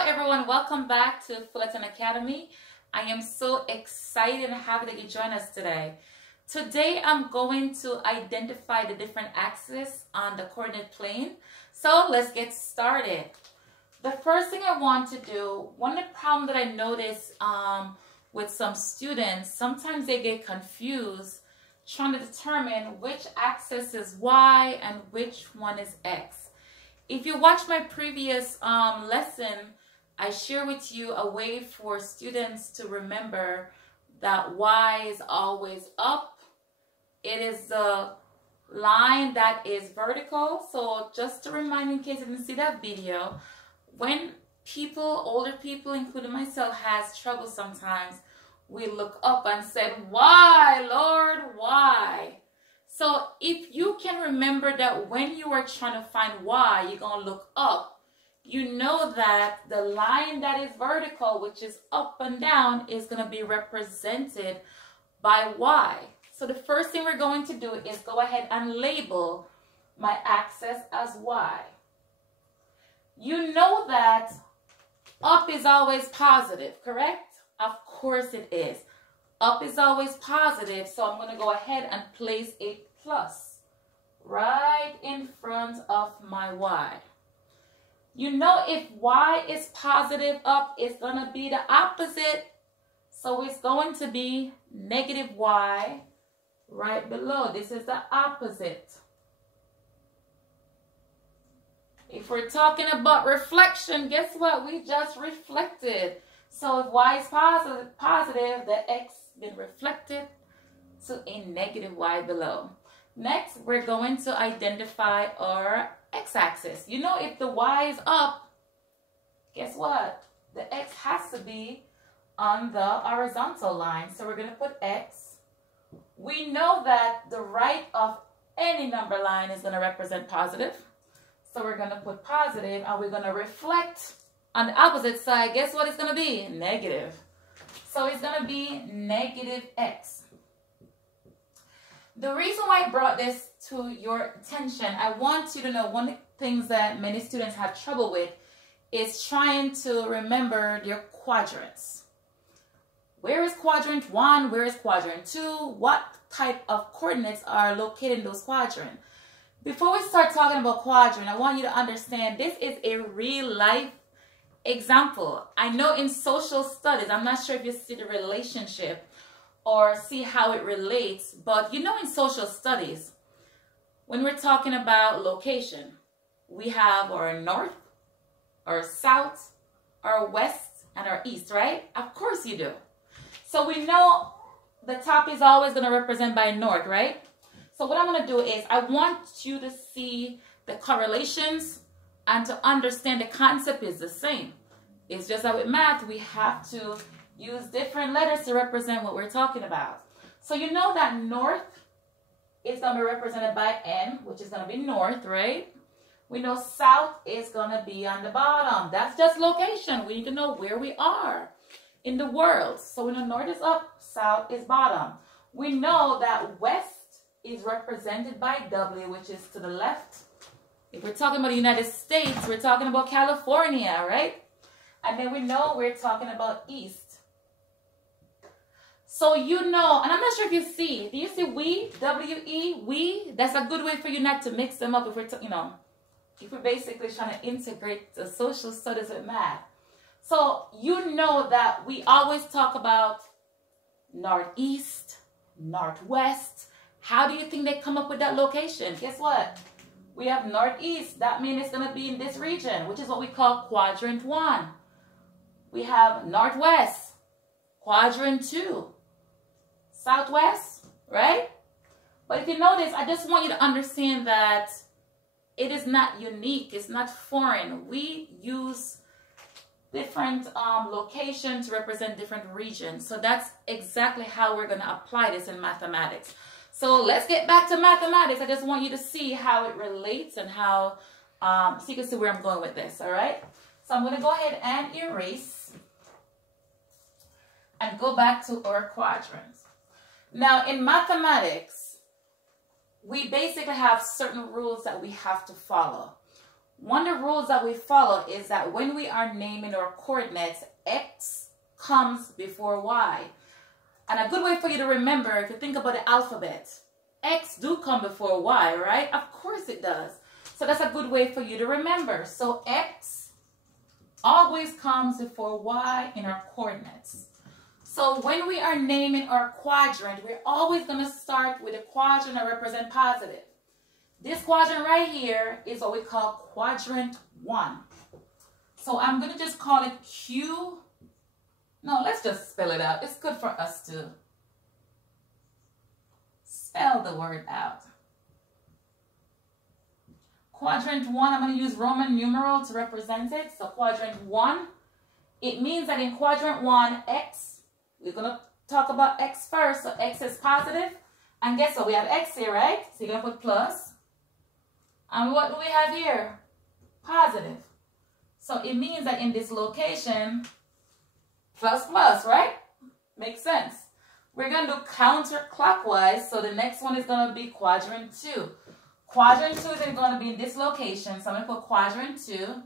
Hello everyone, welcome back to Fullerton Academy. I am so excited and happy that you joined us today. Today I'm going to identify the different axes on the coordinate plane. So let's get started. The first thing I want to do, one of the problems that I notice with some students, sometimes they get confused trying to determine which axis is y and which one is x. If you watch my previous lesson, I share with you a way for students to remember that y is always up. It is the line that is vertical. So just to remind you, in case you didn't see that video, when people, older people, including myself, has trouble sometimes, we look up and say, why, Lord, why? So if you can remember that when you are trying to find y, you're going to look up, you know that the line that is vertical, which is up and down, is going to be represented by y. So the first thing we're going to do is go ahead and label my axis as y. You know that up is always positive, correct? Of course it is. Up is always positive, so I'm going to go ahead and place a plus right in front of my y. You know, if y is positive up, it's going to be the opposite. So it's going to be negative y right below. This is the opposite. If we're talking about reflection, guess what? We just reflected. So if y is positive, the x been reflected to a negative y below. Next, we're going to identify our x-axis. You know, if the y is up, guess what? The x has to be on the horizontal line. So we're going to put x. We know that the right of any number line is going to represent positive. So we're going to put positive, and we're going to reflect on the opposite side. Guess what it's going to be? Negative. So it's going to be negative x. The reason why I brought this to your attention, I want you to know one of the things that many students have trouble with is trying to remember their quadrants. Where is quadrant 1? Where is quadrant 2? What type of coordinates are located in those quadrants? Before we start talking about quadrant, I want you to understand this is a real life example. I know in social studies, I'm not sure if you see the relationship or see how it relates, but you know in social studies, when we're talking about location, we have our north, our south, our west, and our east, right? Of course you do. So we know the top is always going to represent by north, right? So what I'm going to do is I want you to see the correlations and to understand the concept is the same. It's just that with math, we have to use different letters to represent what we're talking about. So you know that north is going to be represented by N, which is going to be north, right? We know south is going to be on the bottom. That's just location. We need to know where we are in the world. So we know north is up, south is bottom. We know that west is represented by W, which is to the left. If we're talking about the United States, we're talking about California, right? And then we know we're talking about east. So you know, and I'm not sure if you see, do you see we, W-E, we? That's a good way for you not to mix them up if we're, if we're basically trying to integrate the social studies with math. So you know that we always talk about northeast, northwest. How do you think they come up with that location? Guess what? We have northeast. That means it's going to be in this region, which is what we call quadrant 1. We have northwest, quadrant 2, southwest, right? But if you notice, I just want you to understand that it is not unique. It's not foreign. We use different locations to represent different regions. So that's exactly how we're going to apply this in mathematics. So let's get back to mathematics. I just want you to see how it relates and how, so you can see where I'm going with this, all right? So I'm going to go ahead and erase and go back to our quadrants. Now in mathematics, we basically have certain rules that we have to follow. one of the rules that we follow is that when we are naming our coordinates, X comes before Y. And a good way for you to remember, if you think about the alphabet, X do come before Y, right? Of course it does. So that's a good way for you to remember. So X always comes before Y in our coordinates. So when we are naming our quadrant, we're always going to start with a quadrant that represents positive. This quadrant right here is what we call quadrant 1. So I'm going to just call it Q. No, let's just spell it out. It's good for us to spell the word out. Quadrant 1, I'm going to use Roman numeral to represent it. So quadrant 1, it means that in quadrant 1, X, we're going to talk about X first. So X is positive. And guess what? We have X here, right? So you're going to put plus. And what do we have here? Positive. So it means that in this location, plus plus, right? Makes sense. We're going to do counterclockwise. So the next one is going to be quadrant 2. Quadrant 2 is going to be in this location. So I'm going to put quadrant 2.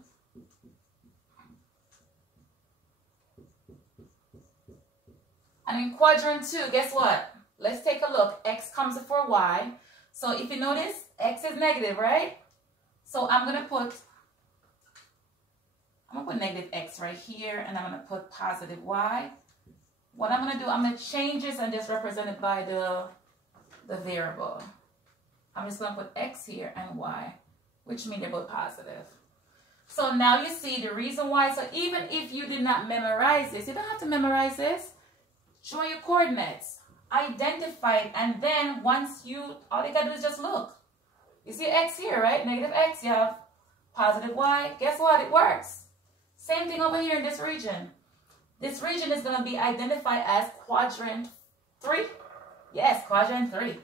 And in quadrant 2, guess what? Let's take a look. X comes before Y. So if you notice, X is negative, right? So I'm going to put negative X right here, and I'm going to put positive Y. What I'm going to do, I'm going to change this and just represent it by the variable. I'm just going to put X here and Y, which means they're both positive. So now you see the reason why. So even if you did not memorize this, you don't have to memorize this. Draw your coordinates, identify it, and then once all you got to do is just look. You see X here, right? Negative X, you have positive Y. Guess what? It works. Same thing over here in this region. This region is going to be identified as quadrant 3. Yes, quadrant 3.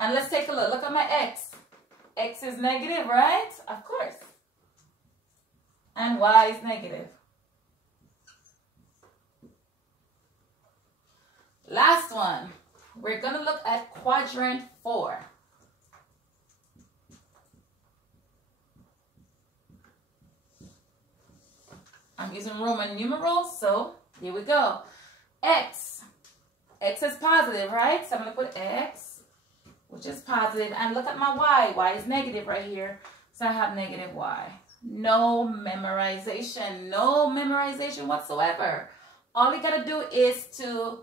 And let's take a look. Look at my X. X is negative, right? Of course. And Y is negative. Last one. We're going to look at quadrant 4. I'm using Roman numerals, so here we go. X. X is positive, right? So I'm going to put X, which is positive. And look at my Y. Y is negative right here. So I have negative Y. No memorization. No memorization whatsoever. All you got to do is to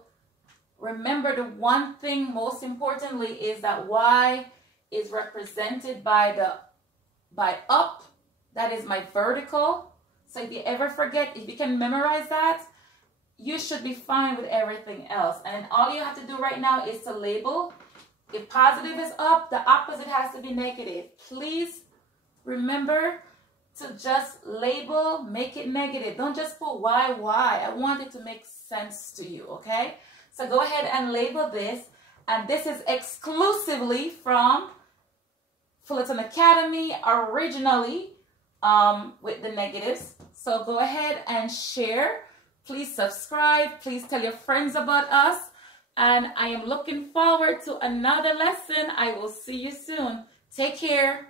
remember the one thing most importantly is that Y is represented by up. That is my vertical. So if you ever forget, if you can memorize that, you should be fine with everything else. And then all you have to do right now is to label. If positive is up, the opposite has to be negative. Please remember to just label, make it negative. Don't just put Y, Y. I want it to make sense to you, okay? So go ahead and label this. And this is exclusively from Fullerton Academy, originally with the negatives. So go ahead and share. Please subscribe. Please tell your friends about us. And I am looking forward to another lesson. I will see you soon. Take care.